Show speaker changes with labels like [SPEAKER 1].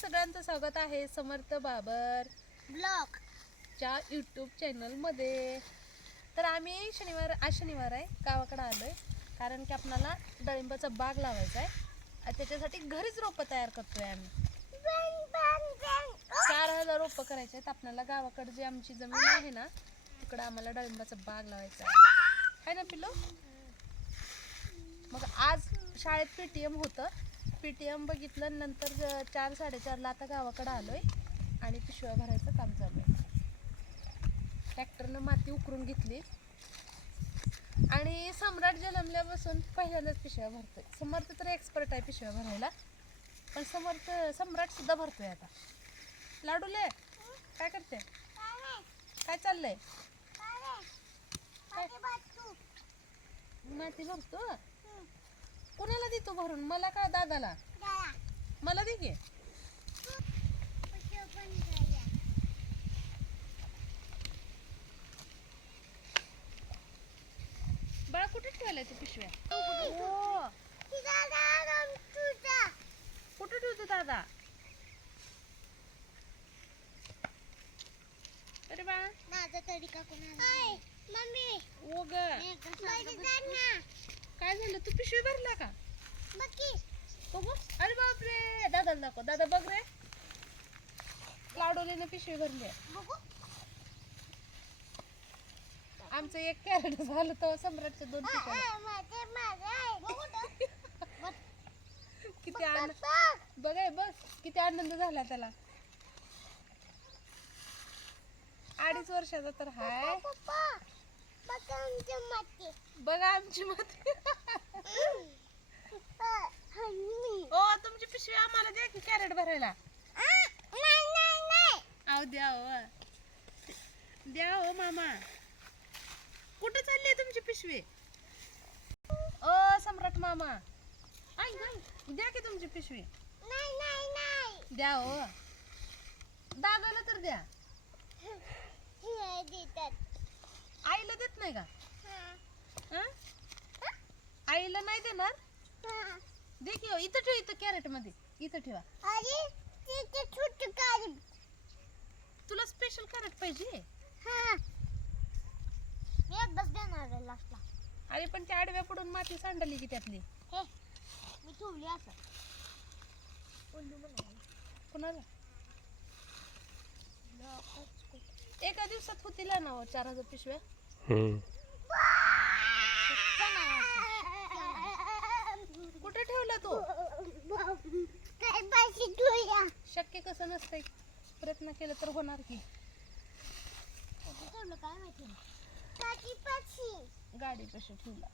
[SPEAKER 1] सगळ्यांचं स्वागत आहे समर्थ बाबर
[SPEAKER 2] ब्लॉक
[SPEAKER 1] च्या यूट्यूब चॅनलमध्ये तर आम्ही शनिवार आज शनिवार आहे गावाकडे आलो आहे कारण की आपणाला डाळिंबाचा बाग लावायचा आहे आणि त्याच्यासाठी घरीच रोपं तयार करतोय आम्ही. चार हजार रोपं करायचे आहेत. आपल्याला गावाकडे जी आमची जमीन आहे ना तिकडं आम्हाला डाळिंबाचा बाग लावायचा आहे. आहे ना पिल्लो? मग आज शाळेत पी टी एम होतं. पी टी एम बघितलं नंतर चार साडेचारला आता गावाकडे आलोय आणि पिशव्या भरायचं काम चालू आहे. ट्रॅक्टरनं माती उकरून घेतली. आणि सम्राट जन्मल्यापासून पहिल्यांदाच पिशव्या भरतोय. समर्थ तर एक्सपर्ट आहे पिशव्या भरायला. पण समर्थ सम्राट सुद्धा भरतोय आता. लाडूले काय करते? काय चाललंय? माती भरतो? कुणाला देतो भरून? मला का दादाला? मला दे की. बाळा कुठे ठेवलाय तू पिशव्या? ओ, कुठे ठेवतो दादा? अरे बाळा.
[SPEAKER 2] माझा तरी का कोणाला मम्मी
[SPEAKER 1] ओ ग. काय झालं? तू पिशवी भरला का? बघू. अरे बापरे! दादा दाखव. दादा बघ रे. लाडोलीने पिशवी भरली आहे.
[SPEAKER 2] बघू.
[SPEAKER 1] आमचं एक कॅरेट झालं तर सम्राटच्या दोन पिशव्या. किती आनंद. बघ. हे बघ. किती आनंद झाला त्याला. अडीच वर्षाचा तर हाय.
[SPEAKER 2] पप्पा. बघा
[SPEAKER 1] आमची मत. ओ तुमची पिशवी आम्हाला द्या की कॅरेट भरायला.
[SPEAKER 2] नाही नाही नाही.
[SPEAKER 1] आव द्या हो द्या हो मामा. कुठं चालली आहे तुमची पिशवी? ओ सम्राट मामा. आई द्या की तुमची पिशवी.
[SPEAKER 2] नाही नाही नाही.
[SPEAKER 1] द्या हो दादाला तर द्या. आईला देत नाही का?
[SPEAKER 2] हा?
[SPEAKER 1] आईला नाही देणार. दे की हो, इथं ठेव इथं कॅरेटमध्ये इथं ठेवा.
[SPEAKER 2] अरे तिथे छोटं काढ.
[SPEAKER 1] तुला स्पेशल कॅरेट पाहिजे?
[SPEAKER 2] हा. मी एकदाच देणार आहे लास्टला
[SPEAKER 1] अरे पण त्या आडव्या पडून माती सांडली की त्यातली.
[SPEAKER 2] हे मी ठेवली असं. उल्लू म्हणाला.
[SPEAKER 1] कुणाला? एका दिवसात होतील ना हो चार हजार पिशव्या? कुठे ठेवला तो?
[SPEAKER 2] काय पाहिजे ठेवूया
[SPEAKER 1] शक्य कसं नसतंय. प्रयत्न केला तर होणार की.
[SPEAKER 2] काय माहिती?
[SPEAKER 1] गाडी कशी ठेवला.